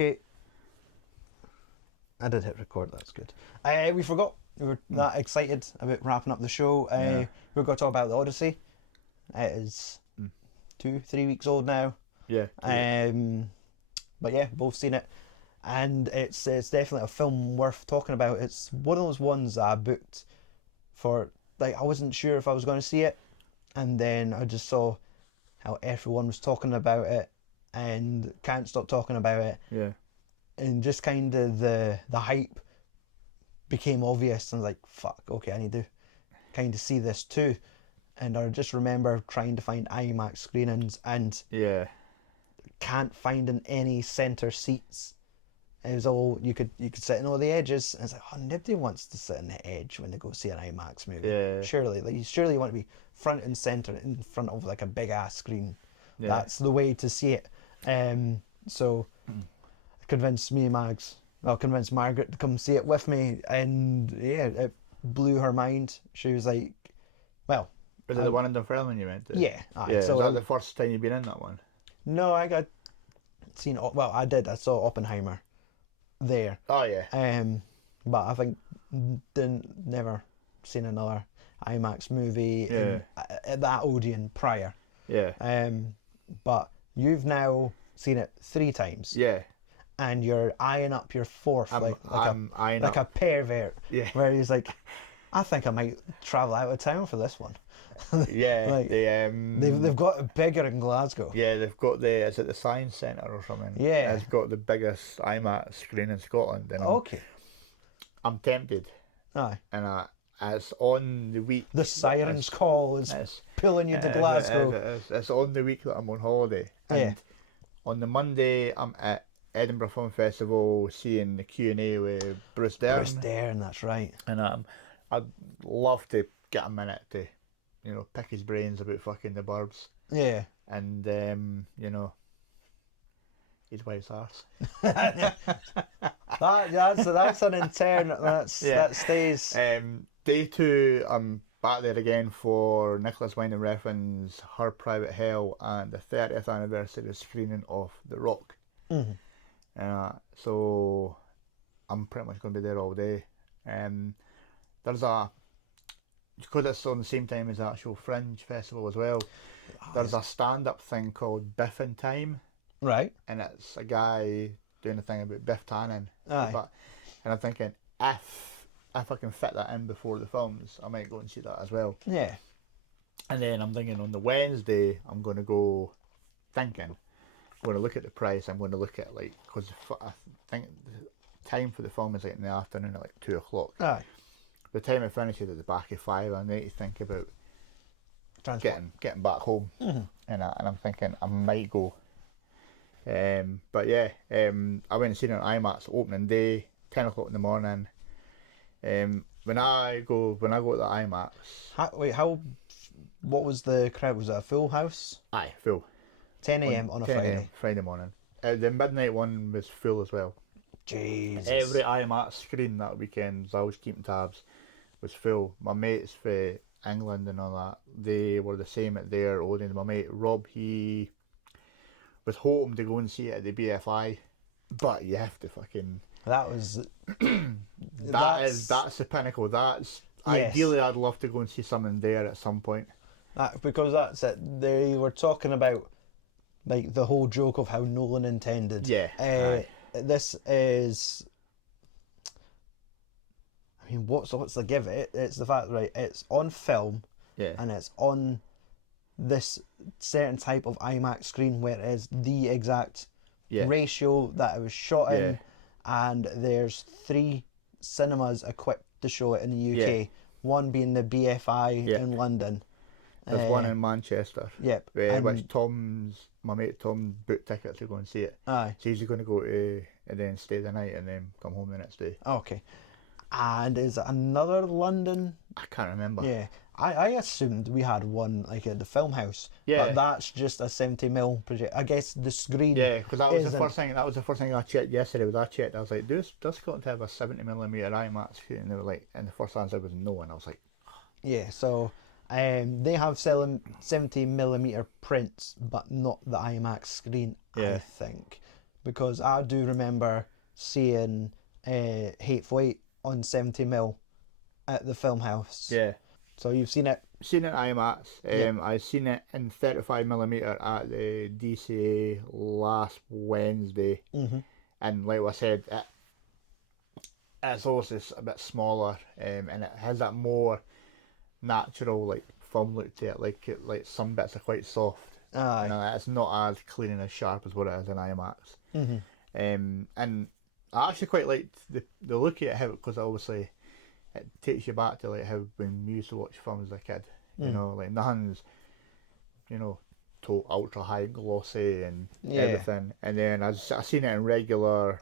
Okay, I did hit record, that's good. We forgot, we were that excited about wrapping up the show. We're going to talk about The Odyssey. It is 2-3 weeks old now. Yeah. But yeah, both seen it. And it's definitely a film worth talking about. It's one of those ones that I booked for, like, I wasn't sure if I was going to see it. And then I just saw how everyone was talking about it and can't stop talking about it. Yeah. And just kind of the hype became obvious, and I was like, fuck, okay, I need to kind of see this too. And I just remember trying to find IMAX screenings and Yeah. can't find in any centre seats. It was all you could sit in all the edges, and it's like, oh, nobody wants to sit on the edge when they go see an IMAX movie. Yeah. Surely you want to be front and centre in front of like a big ass screen. Yeah. That's the way to see it. So convinced convinced Margaret to come see it with me, and yeah, it blew her mind. She was like, well, Was it the one in Dunfermline you went to? yeah, Yeah. so Was that the first time you've been in that one? no, I saw Oppenheimer there. Oh yeah. But I think never seen another IMAX movie at that Odeon prior. Yeah. But you've now seen it 3 times. Yeah. And you're eyeing up your fourth, I'm eyeing like up. a pervert. Yeah. Where he's like, I think I might travel out of town for this one. Yeah. Like, they've got it bigger in Glasgow. Yeah, they've got is it the Science Centre or something? Yeah. It's got the biggest IMAX screen in Scotland. And Okay. I'm tempted. Aye. And it's on the week. The siren's call is pulling you to Glasgow. It's on the week that I'm on holiday. And on the Monday, I'm at Edinburgh Film Festival seeing the Q&A with Bruce Dern. Bruce Dern, that's right. And I'd love to get a minute to, pick his brains about fucking the Burbs. Yeah. And, his wife's arse. That's an intern. That stays. Day 2, I'm back there again for Nicholas Winding Refn's Her Private Hell and the 30th anniversary screening of The Rock. Mm-hmm. So I'm pretty much going to be there all day. Because it's on the same time as the actual Fringe Festival as well, there's a stand-up thing called Biff in Time. Right. And it's a guy doing a thing about Biff Tannen. Aye. And I'm thinking, if I can fit that in before the films, I might go and see that as well. Yeah. And then I'm thinking on the Wednesday, I'm going to go I'm going to look at the price. I'm going to look at, because I think the time for the film is in the afternoon at 2 o'clock. Aye. By the time I finish it at the back of 5, I need to think about getting back home. Mm-hmm. And I'm thinking I might go. But yeah, I went and seen it on IMAX opening day, 10 o'clock in the morning. When I go to the IMAX. What was the crowd? Was it a full house? Aye, full. 10 a.m. on a Friday. Friday morning. The midnight one was full as well. Jesus. Every IMAX screen that weekend, I was keeping tabs, was full. My mates for England and all that, they were the same at their Odeon. My mate Rob, he was hoping to go and see it at the BFI, but you have to fucking... That was... that's the pinnacle. That's... Yes. Ideally, I'd love to go and see something there at some point. Because that's it. They were talking about the whole joke of how Nolan intended. Yeah. This is... I mean, what's the give it? It's the fact, right, it's on film, and it's on this certain type of IMAX screen where it is the exact ratio that it was shot in, and there's 3 cinemas equipped to show it in the UK, one being the BFI in London. There's one in Manchester. Yep. Which my mate Tom booked tickets to go and see it. Aye. So he's going to go to and then stay the night and then come home the next day. Okay. And is it another London? I can't remember. Yeah. I assumed we had one at the film house. Yeah. But that's just a 70mm project. I guess the screen. Yeah, because that was the first thing. That was the first thing I checked yesterday. I was like, does Scotland have a 70mm IMAX screen? And they were like, and the first answer was no. And I was like, yeah. So they have 70mm prints, but not the IMAX screen. I think. because I do remember seeing Hateful Eight on 70mm at the film house. Yeah. So you've seen it? Seen it in IMAX. I've seen it in 35mm at the DCA last Wednesday. And like I said, it's also a bit smaller, and it has that more natural like film look to it. Like some bits are quite soft. Aye. It's not as clean and as sharp as what it is in IMAX. And I actually quite liked the look at it, because obviously it takes you back to like how when we used to watch films as a kid. You know, like nothing's, to ultra high glossy and everything. And then I seen it in regular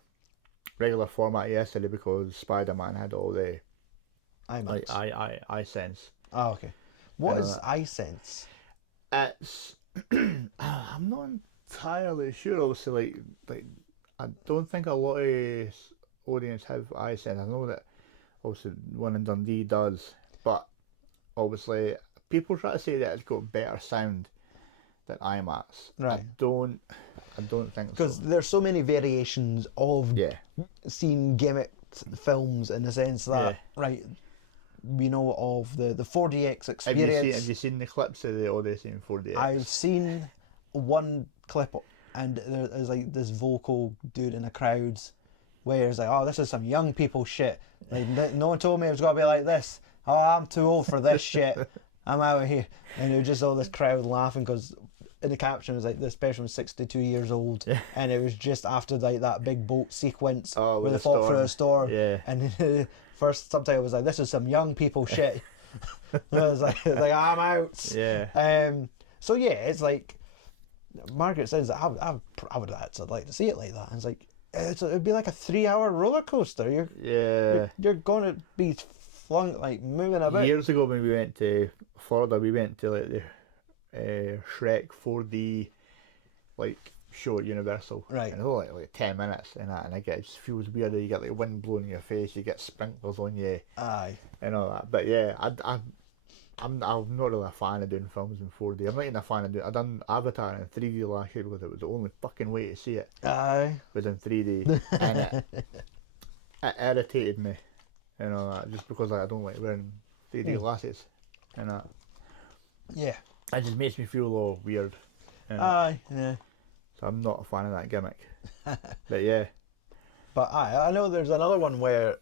format yesterday, because Spider-Man had all the IMAX. eye sense. Oh, okay. What is iSense? It's I'm not entirely sure. Obviously, like I don't think a lot of audience have iSense. I know that obviously one in Dundee does, but obviously people try to say that it's got better sound than IMAX. Right. I don't think so. Because there's so many variations of seeing gimmicked films, in the sense that right, we know of the 4DX experience. Have you seen the clips of the Odyssey in 4DX? I've seen one clip, and there's like this vocal dude in the crowds where it's like, oh, this is some young people shit. Like, no one told me it was gonna be like this. Oh, I'm too old for this shit. I'm out of here. And it was just all this crowd laughing, because in the caption it was like, this person was 62 years old, and it was just after like that big boat sequence where they fought through a storm. And the first subtitle was like, this is some young people shit. I was like, I'm out. So yeah, it's like Margaret says that I would actually like to see it like that. And it's like, it'd be like a 3-hour roller coaster. You're going to be flung, like, moving about. Years ago when we went to Florida, we went to like the Shrek 4D like show at Universal. Right. And it was like 10 minutes and that, and it just feels weird. You get like wind blowing in your face, you get sprinklers on you. Aye. And all that. But yeah, I'm not really a fan of doing films in 4D. I'm not even a fan of doing. I done Avatar in 3D last year because it was the only fucking way to see it. Aye. Was in 3D, and it irritated me, just because I don't like wearing 3D glasses, and that. Yeah. It just makes me feel all weird. Aye. Yeah. So I'm not a fan of that gimmick. But yeah. But I know there's another one where,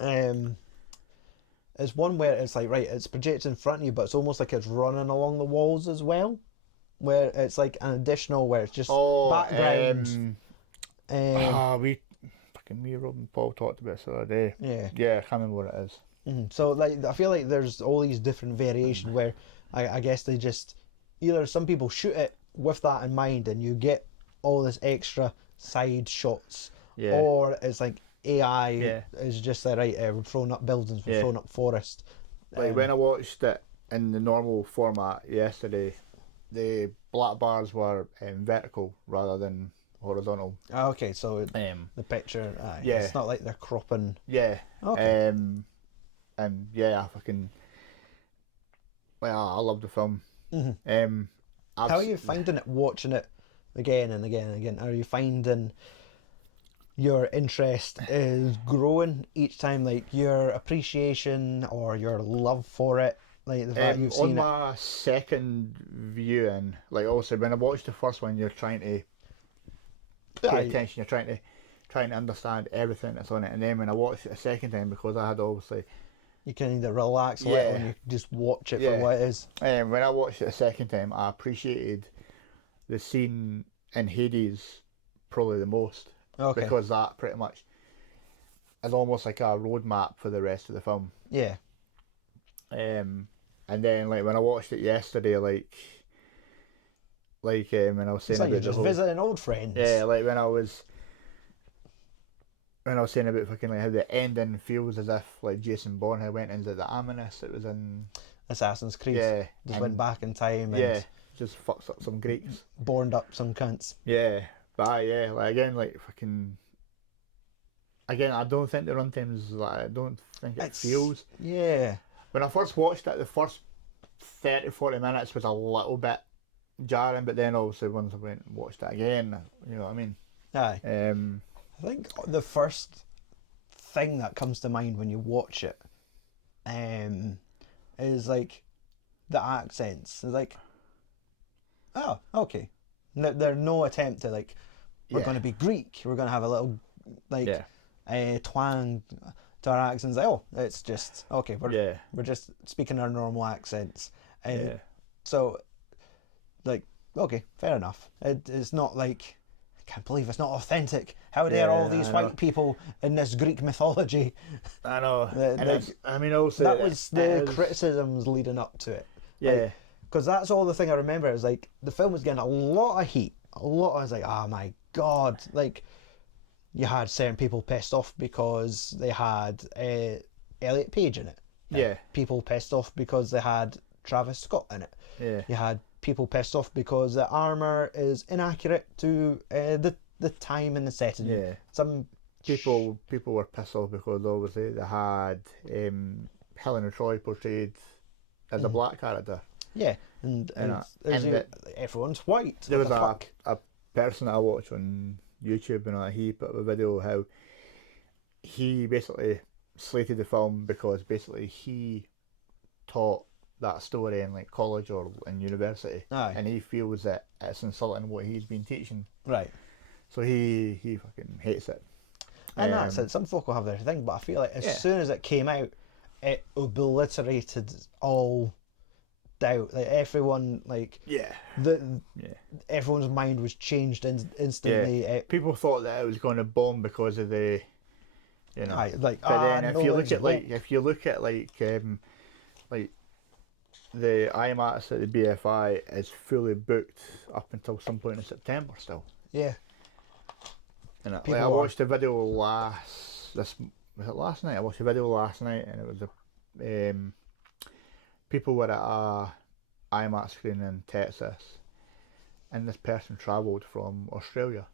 it's one where it's like, right, it's projected in front of you, but it's almost like it's running along the walls as well, where it's like an additional, where it's just background. Me, Rob and Paul talked about this the other day. Yeah, I can't remember what it is. So like, I feel like there's all these different variations where I guess they just, either some people shoot it with that in mind and you get all this extra side shots, or it's like AI is just like, right, we're throwing up buildings, we're throwing up forest. Like when I watched it in the normal format yesterday, the black bars were vertical rather than horizontal. Okay, so the picture, it's not like they're cropping. Yeah. Okay. And yeah, I love the film. How are you finding it, watching it again and again and again? Are you finding your interest is growing each time, like your appreciation or your love for it, like the fact you've seen on my second viewing, like also when I watched the first one, you're trying to pay attention, you're trying to understand everything that's on it, and then when I watched it a second time, because I had obviously, you can either relax a little and you just watch it for what it is. When I watched it a second time, I appreciated the scene in Hades probably the most. Okay. Because that pretty much is almost like a roadmap for the rest of the film. Yeah. And then like when I watched it yesterday, like when I was saying it's like about you're just visiting old friends. Yeah, like when I was saying about fucking like how the ending feels as if like Jason Bourne had went into the Amunis. It was in Assassin's Creed. Yeah. Just went back in time and just fucks up some Greeks. Borned up some cunts. Yeah. But like again, I don't think the runtime's like, I don't think it feels. Yeah. When I first watched it, the first 30-40 minutes was a little bit jarring, but then obviously once I went and watched it again, you know what I mean? Aye. I think the first thing that comes to mind when you watch it is like the accents. It's like, oh, okay. There's no attempt to like, we're going to be Greek. We're going to have a little like twang to our accents. Like, oh, it's just okay. We're just speaking our normal accents. So, like, okay, fair enough. It's not like, I can't believe it's not authentic. How dare all these white people in this Greek mythology? I know. I mean, also that was the criticisms leading up to it. Yeah. Because that's all the thing I remember. It was like the film was getting a lot of heat. I was like, oh my god! Like, you had certain people pissed off because they had Elliot Page in it. Yeah. People pissed off because they had Travis Scott in it. Yeah. You had people pissed off because the armor is inaccurate to the time and the setting. Yeah. Some people were pissed off because obviously they had Helen of Troy portrayed as a black character. Yeah, and everyone's white. There was a person that I watched on YouTube, and he put up a video how he basically slated the film because basically he taught that story in like college or in university, and he feels that it's insulting what he's been teaching. Right. So he fucking hates it. And that's it. Some folk will have their thing, but I feel like as soon as it came out, it obliterated all doubt. Like everyone, like everyone's mind was changed instantly. Yeah. People thought that it was going to bomb because of the, you know. Like, but then if you look at like the IMAX at the BFI is fully booked up until some point in September still. Yeah. And like, I watched a video last night? I watched a video last night, and it was people were at a IMAX screen in Texas, and this person travelled from Australia.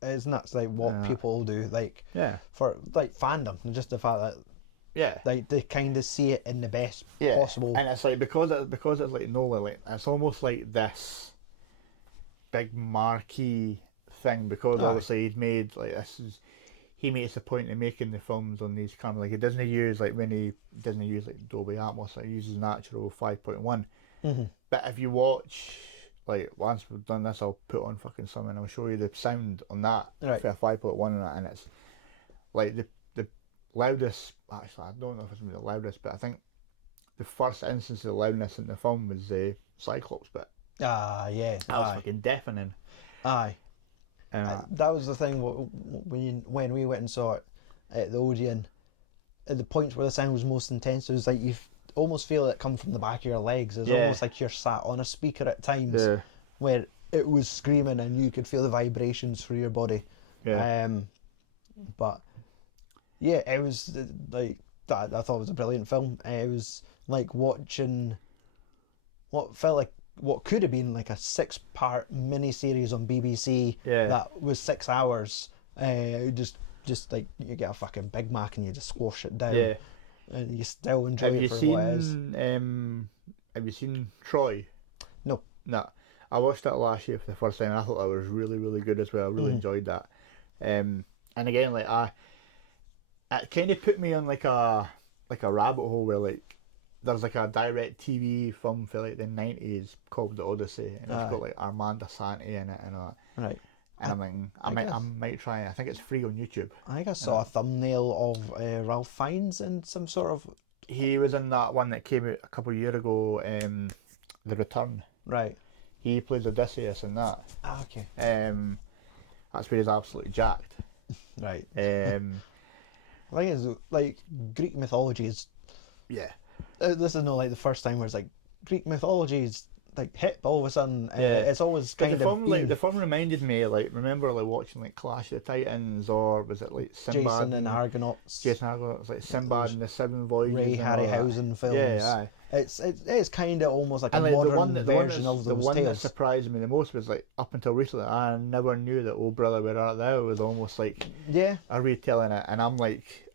It's nuts, like what people do, like yeah, for like fandom, just the fact that like they kind of see it in the best possible. And it's like because it's like Nolan, like it's almost like this big marquee thing because obviously he's made like he makes a point of making the films on these cameras. Like he doesn't use like Dolby Atmos. Like he uses natural 5.1. But if you watch, like once we've done this, I'll put on fucking something. I'll show you the sound on that for a 5.1 and it's like the loudest. Actually, I don't know if it's gonna be the loudest, but I think the first instance of the loudness in the film was the Cyclops bit. Yeah. That was fucking deafening. Aye. That was the thing when we went and saw it at the Odeon. At the points where the sound was most intense, it was like you almost feel it come from the back of your legs. It's almost like you're sat on a speaker at times, where it was screaming and you could feel the vibrations through your body. Yeah. But yeah, it was like that. I thought it was a brilliant film. It was like watching what felt like what could have been like a 6-part mini-series on BBC that was 6 hours. Just like you get a fucking Big Mac and you just squash it down, and you still enjoy it for what it is. Have you seen Troy? No. I watched that last year for the first time, and I thought that was really, really good as well. I really enjoyed that. And again, like it kind of put me on like a rabbit hole where like there's like a direct TV film for like the 90s called The Odyssey, and it's got like Armando Santi in it and all that. Right. And I'm like, I might try it. I think it's free on YouTube. I think I saw a thumbnail of Ralph Fiennes in some sort of. He was in that one that came out a couple of years ago, The Return. Right. He plays Odysseus in that. Okay. That's where he's absolutely jacked. Right. I think it's like Greek mythology is. Yeah. This is not like the first time where it's like Greek mythology is like hip all of a sudden. It's always kind of. The film reminded me, like, remember like watching like Clash of the Titans, or was it like Sinbad? Jason and Argonauts. Like Sinbad and the Seven Voyages. Ray Harryhausen films. Yeah, aye. It's kind of almost like a modern version of those The one that tales. surprised me the most was like up until recently, I never knew that Oh Brother Where Art Thou was almost like a retelling it, and I'm like,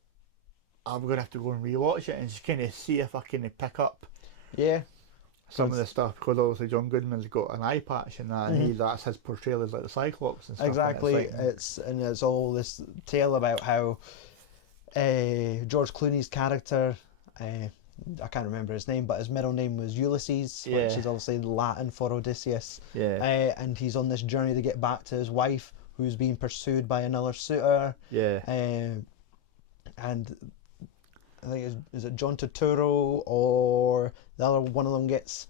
I'm gonna have to go and rewatch it and just kind of see if I can pick up some of the stuff, because obviously John Goodman's got an eye patch and that, and that's his portrayal as like the Cyclops and stuff. Exactly, and it's all this tale about how George Clooney's character, I can't remember his name, but his middle name was Ulysses, which is obviously Latin for Odysseus. And he's on this journey to get back to his wife, who's being pursued by another suitor. And I think is it John Turturro or the other one of them gets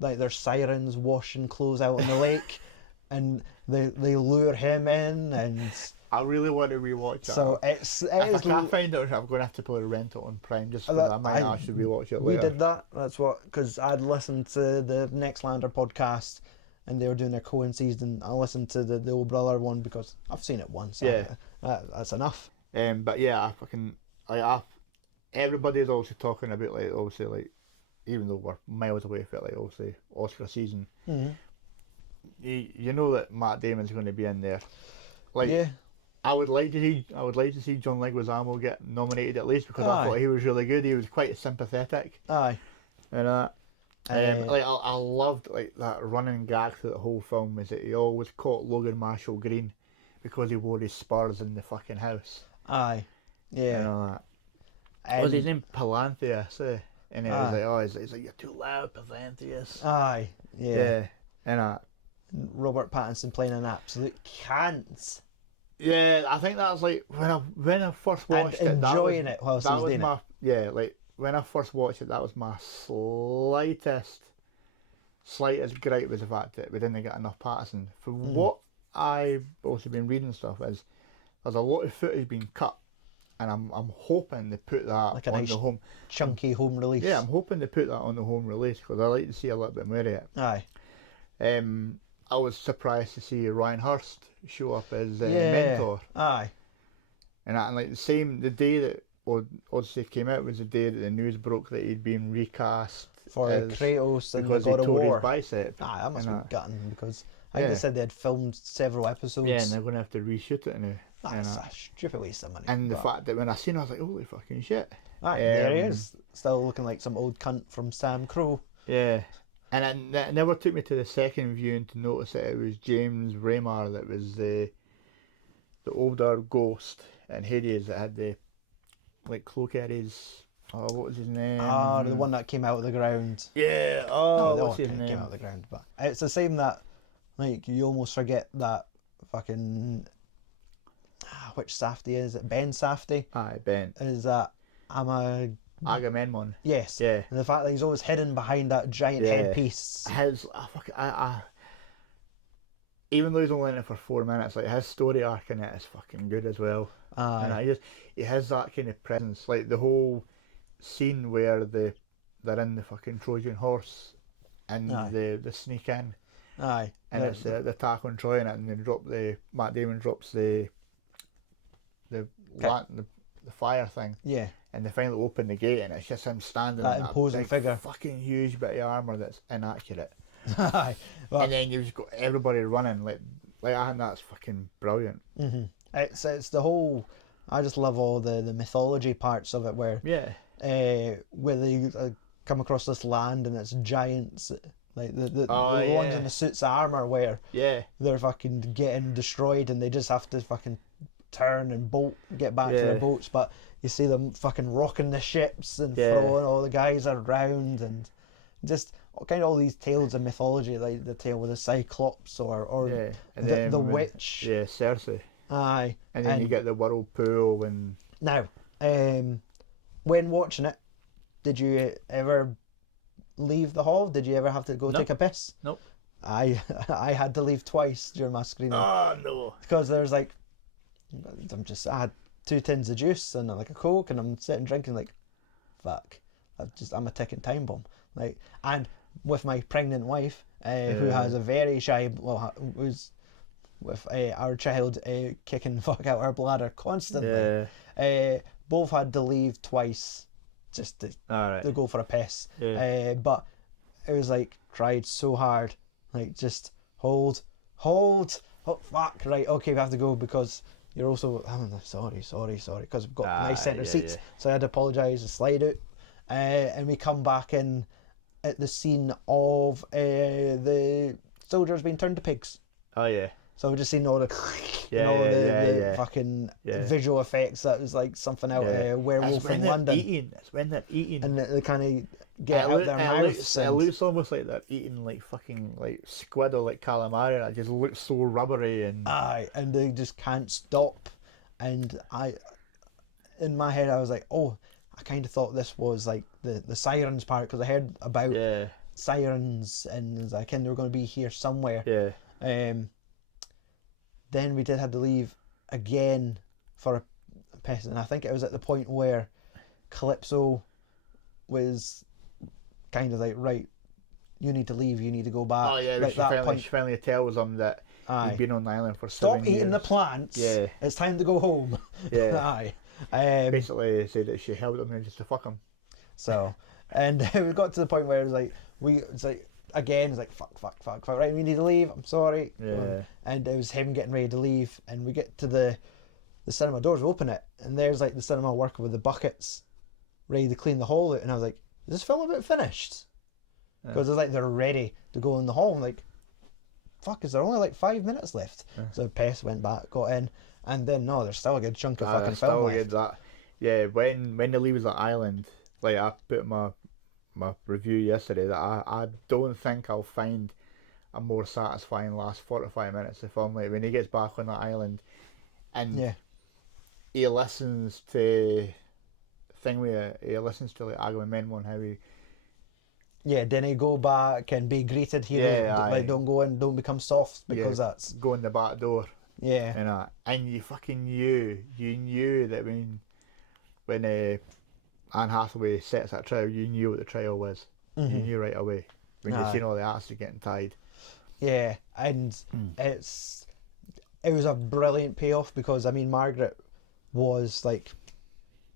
like their sirens washing clothes out in the lake, and they lure him in, and I really want to rewatch that. So if I can't find it, I'm going to have to probably rent it on Prime just because I might actually rewatch it later. We did that. That's what, because I'd listened to the Nextlander podcast, and they were doing their Coen season. I listened to the old brother one because I've seen it once. That's enough. But yeah, everybody's also talking about like obviously like, even though we're miles away from it, like obviously Oscar season. You know that Matt Damon's going to be in there. Like, I would like to see John Leguizamo get nominated at least, because I thought he was really good. He was quite sympathetic. Like I loved like that running gag through the whole film is that he always caught Logan Marshall Green because he wore his spurs in the fucking house. What was his name? Palantheus, and he was like, he's like, you're too loud, Palantheus. And Robert Pattinson playing an absolute cant. Yeah, I think that's like when I first watched it, enjoying it whilst he was doing it. Like when I first watched it, that was my slightest gripe, was the fact that we didn't get enough Pattinson. For what I've also been reading stuff is there's a lot of footage being cut, and I'm hoping they put that like a on nice the home chunky home release. Yeah, I'm hoping they put that on the home release because I like to see a little bit more of it. I was surprised to see Ryan Hurst show up as Mentor. And like the day that Odyssey came out was the day that the news broke that he'd been recast for Kratos and because God he of tore War. his bicep. That must be gutting, because I think they said they had filmed several episodes. Yeah, and they're going to have to reshoot it now. That's a stupid waste of money. And the fact that when I seen it, I was like, holy fucking shit. There he is, still looking like some old cunt from Sam Crow. Yeah. And it never took me to the second viewing to notice that it was James Remar that was the older ghost in Hades that had the like cloak at his. Oh, what was his name? The one that came out of the ground. Yeah. What's his name? Came out of the ground, but it's the same that like you almost forget that fucking which Safdie is it? Ben Safdie. Aye, Ben. Is that Agamemnon. Yes. Yeah. And the fact that he's always hidden behind that giant headpiece. Even though he's only in it for 4 minutes, like his story arc in it is fucking good as well. And he has that kind of presence, like the whole scene where they're in the fucking Trojan horse and the sneak in. And it's the attack on Troy in it, and they Matt Damon drops the fire thing. Yeah. And they finally open the gate, and it's just him standing that in imposing big, figure, fucking huge bit of armour that's inaccurate. Well, and then you've just got everybody running like I think that's fucking brilliant. It's the whole. I just love all the mythology parts of it where where they come across this land and it's giants like the ones in the suits of armour where they're fucking getting destroyed and they just have to fucking turn and get back to their boats, but you see them fucking rocking the ships and throwing all the guys around, and just kind of all these tales of mythology, like the tale with the Cyclops or the witch. Yeah, Cersei. Aye. And then you get the whirlpool and... Now, when watching it, did you ever leave the hall? Did you ever have to go take a piss? Nope. I had to leave twice during my screening. Oh, no. Because there's like... I had 2 tins of juice and like a Coke, and I'm sitting drinking like, fuck, I'm a ticking time bomb. Like, and with my pregnant wife, who has a very shy, who's with our child kicking fuck out her bladder constantly. Both had to leave twice just to go for a piss. But it was like tried so hard, like just hold, oh fuck, right, okay, we have to go because you're also sorry, because we've got nice centre seats. So I had to apologise and slide out, and we come back in at the scene of the soldiers being turned to pigs. Oh yeah. So we just seen all the the fucking visual effects. That was like something out Werewolf in London. It's when they're eating. And they kind of get out their mouths. It looks almost like they're eating like fucking like squid or like calamari. And it just looks so rubbery and. Aye, and they just can't stop. And in my head, I was like, oh, I kind of thought this was like the sirens part, because I heard about sirens and I was like, they were going to be here somewhere. Yeah. Then we did have to leave again for a piss, and I think it was at the point where Calypso was kind of like, right, you need to leave, you need to go back. Oh yeah, like she finally tells him that he's been on the island for 7 years. Stop eating the plants. Yeah. It's time to go home. Yeah. Aye. Basically said that she held him there just to fuck him. So, and we got to the point where it was like, again, it's like, fuck, right, we need to leave, I'm sorry. Yeah. And it was him getting ready to leave, and we get to the cinema doors, we open it, and there's like the cinema worker with the buckets ready to clean the hall out, and I was like, is this film about finished? Because it's like they're ready to go in the hall. I'm like, fuck, is there only like 5 minutes left? So Pest went back, got in, and then no, there's still a good chunk of fucking film left. Yeah, when they leave the island, like I put my review yesterday that I don't think I'll find a more satisfying last 45 minutes of film. Like when he gets back on the island and he listens to he listens to like Agamemnon, how he then he go back and be greeted here. Like don't go in, don't become soft, because that's go in the back door. Yeah. And you fucking knew that when Anne Hathaway sets that trial, you knew what the trial was. You knew right away when you seen all the acid getting tied. Yeah, and it was a brilliant payoff, because I mean, Margaret was like,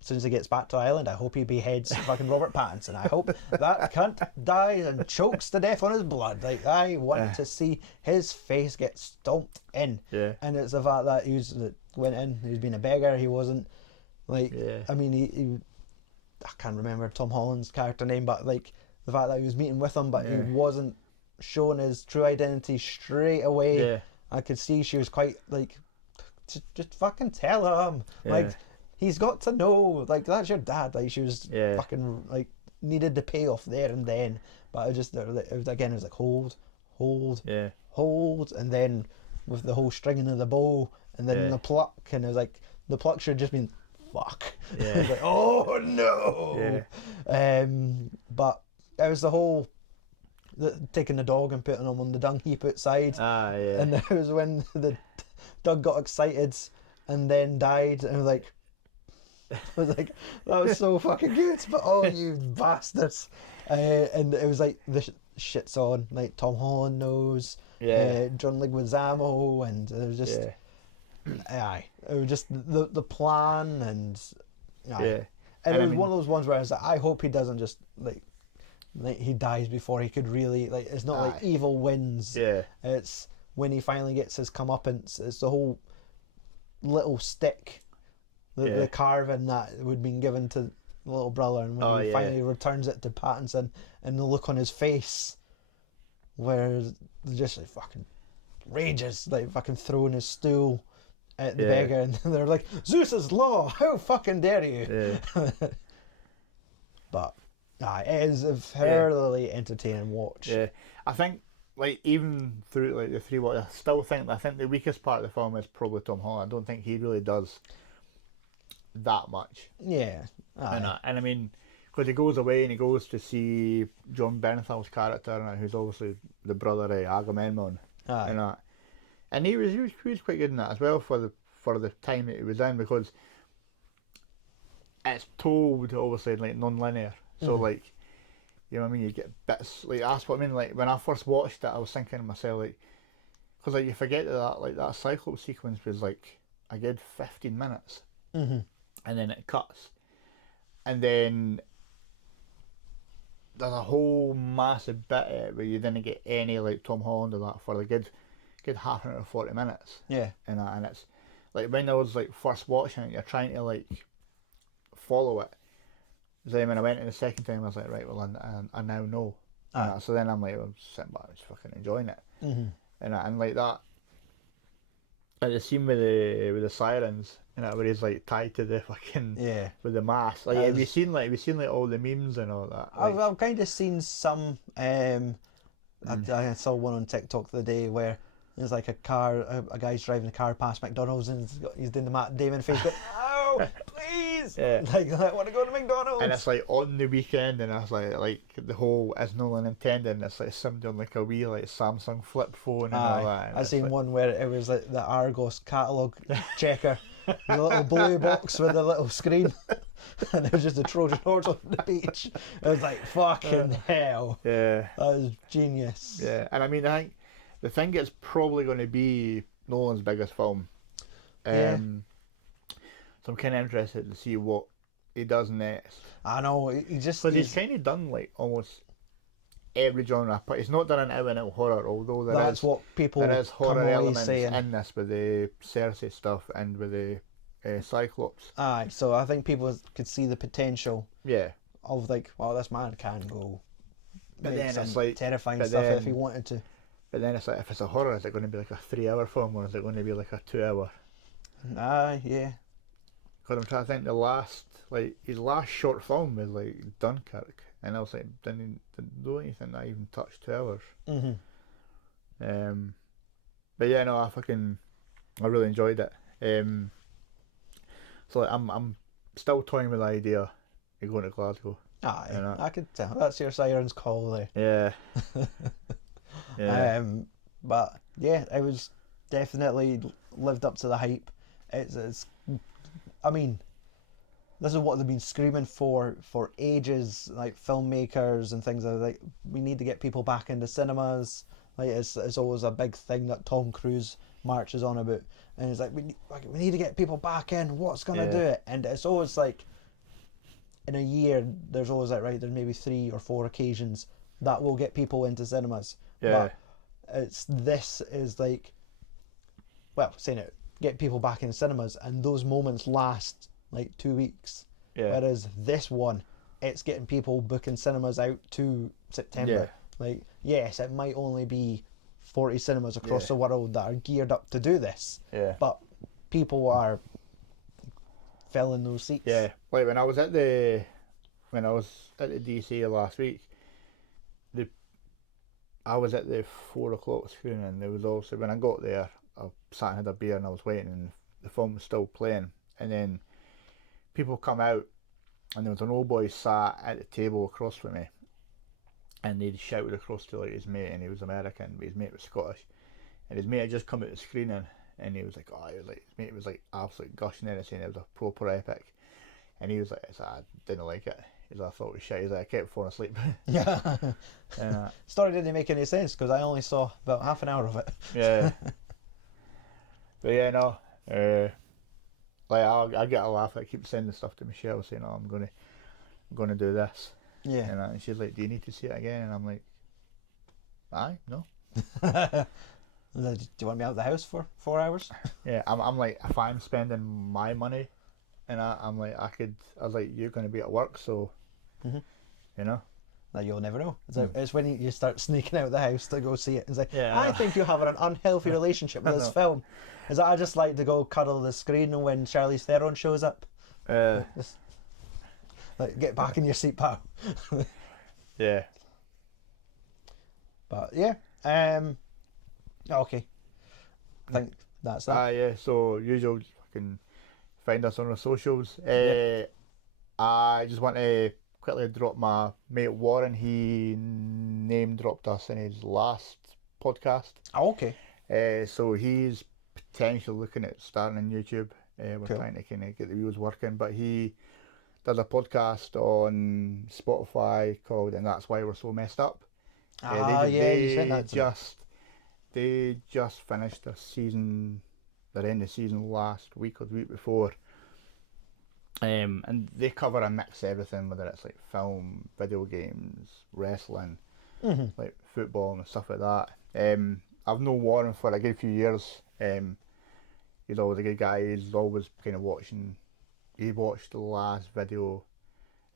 as soon as he gets back to Ireland, I hope he beheads fucking Robert Pattinson. I hope that cunt dies and chokes to death on his blood. Like, I want to see his face get stomped in. Yeah. And it's the fact that went in, he was being a beggar, he wasn't like, I mean, he I can't remember Tom Holland's character name, but like the fact that he was meeting with him, but he wasn't showing his true identity straight away. Yeah. I could see she was quite like, just fucking tell him. Like, he's got to know, like, that's your dad. Like, she was fucking like needed the payoff there and then, but it was like hold, and then with the whole stringing of the bow, and then the pluck, and it was like the pluck should have just been fuck. Yeah. Like, oh no. Yeah. But it was the whole taking the dog and putting him on the dung heap outside. And it was when the dog got excited and then died, and I was like, that was so fucking good. But oh, you bastards. And it was like the shit's on. Like Tom Holland knows. John Leguizamo, and it was just. It was just the plan, and and it was one of those ones where I was like, I hope he doesn't just like he dies before he could really, like, it's not like evil wins. It's when he finally gets his comeuppance. It's the whole little stick, the carving that would been given to the little brother, and when he finally returns it to Pattinson, and the look on his face where just like fucking rages, like fucking throwing his stool at the beggar, and they're like, Zeus's law, how fucking dare you. But it is a fairly entertaining watch. I think, like, even through like the three watches, I think the weakest part of the film is probably Tom Holland. I don't think he really does that much. And I mean, because he goes away and he goes to see John Bernthal's character, who's obviously the brother of Agamemnon. And he was quite good in that as well for the time that he was in, because it's told obviously like non-linear. So like, you know what I mean, you get bits, like that's what I mean. Like when I first watched it, I was thinking to myself, like, because like you forget that Cyclops sequence was like a good 15 minutes, and then it cuts, and then there's a whole massive bit of it where you didn't get any like Tom Holland or that for the good half an hour, 40 minutes. And it's like when I was like first watching it, you're trying to like follow it. Then when I went in the second time, I was like, right, well, I now know. So then I'm like, I'm sitting back, just fucking enjoying it, Mm-hmm. and like that. Like the scene with the sirens and that, where he's like tied to the fucking with the mask. Like, have you seen like all the memes and all that? Like, I've kind of seen some. I saw one on TikTok the other day where there's like a guy's driving a car past McDonald's and he's doing the Matt Damon face, going, "Oh, please!" Like, I want to go to McDonald's. And it's like on the weekend, and it's like the whole "is Nolan intended?" And it's like somebody on like a wee like Samsung flip phone and all that. And I seen one where it was like the Argos catalogue checker, the little blue box with the little screen, and it was just a Trojan horse on the beach. It was like, fucking hell. Yeah, that was genius. Yeah, and I mean, I think the thing is probably going to be Nolan's biggest film. So I'm kind of interested to see what he does next. I know, he just... Because he's kind of done like almost every genre, but he's not done an out-and-out horror, although that's what people there is horror elements saying in this with the Cersei stuff and with the Cyclops. Aye, so I think people could see the potential Yeah. of like, well, this man can go But make then some it's like terrifying stuff if he wanted to. But then it's like, if it's a horror, is it going to be like a 3-hour film or is it going to be like a 2-hour? Aye, yeah. Because I'm trying to think his last short film was like Dunkirk, and I was like, didn't do anything that even touched 2 hours. Mm-hmm. But yeah, no, I really enjoyed it. So like, I'm still toying with the idea of going to Glasgow. Aye, you know? I could tell. That's your siren's call there. Yeah. Yeah. But yeah, it was definitely lived up to the hype. It's I mean, this is what they've been screaming for ages, like filmmakers and things like we need to get people back into cinemas. Like it's always a big thing that Tom Cruise marches on about, and it's like we need to get people back in. What's gonna do it? And it's always like in a year there's always like, right, there's maybe 3 or 4 occasions that will get people into cinemas. Yeah. But this is like, well, saying it, get people back in cinemas, and those moments last like 2 weeks. Yeah. Whereas this one, it's getting people booking cinemas out to September. Yeah. Like, yes, it might only be 40 cinemas across the world that are geared up to do this. Yeah. But people are filling those seats. Yeah. Like when I was at the DC last week, I was at the 4 o'clock screening, and there was also, when I got there, I sat and had a beer and I was waiting, and the film was still playing, and then people come out, and there was an old boy sat at the table across from me, and they'd shouted across to like his mate, and he was American, but his mate was Scottish, and his mate had just come out the screening, and he was like, his mate was like absolutely gushing in and saying it was a proper epic, and he was like, I didn't like it. I thought it was shit. He's like, I kept falling asleep. Yeah. And, story didn't make any sense because I only saw about half an hour of it. Yeah. But yeah, no. Like I get a laugh. I keep sending stuff to Michelle saying, "Oh, I'm gonna do this." Yeah. And she's like, "Do you need to see it again?" And I'm like, "Aye, no." Do you want me out of the house for 4 hours? Yeah, I'm like, if I'm spending my money, and I'm like, I was like, you're gonna be at work, so. You know, that you'll never know. It's when you start sneaking out of the house to go see it and say, I think you have an unhealthy relationship with this film. Is that I just like to go cuddle the screen when Charlize Theron shows up? Just, like, get back in your seat, pal. Yeah. But yeah, okay. I think that's that. Yeah. So usual, fucking find us on our socials. I just want to quickly drop my mate Warren. He name dropped us in his last podcast. Oh, okay. So he's potentially looking at starting on YouTube. We're trying to kind of get the wheels working, but he does a podcast on Spotify called "And That's Why We're So Messed Up." You said that. They just finished their season. Their end of season last week or the week before. And they cover a mix of everything, whether it's like film, video games, wrestling, like football and stuff like that. I've known Warren for a good few years. He's always a good guy. He's always kind of watching. He watched the last video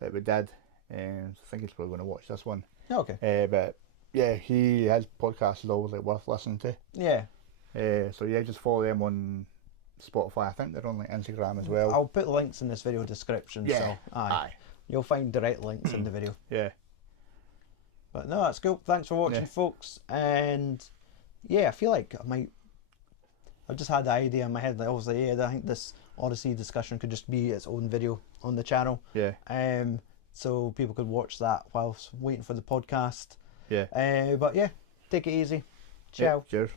that we did, I think he's probably going to watch this one. Okay. But yeah, his podcast is always like worth listening to. Yeah. So yeah, just follow them on Spotify. I think they're on like Instagram as well. I'll put links in this video description. Yeah. So aye. You'll find direct links in the video. Yeah. But no, that's cool. Thanks for watching, folks. And yeah, I feel like I've just had the idea in my head. Like, obviously, I think this Odyssey discussion could just be its own video on the channel. Yeah. So people could watch that whilst waiting for the podcast. Yeah. But yeah, take it easy. Ciao. Yeah, cheers.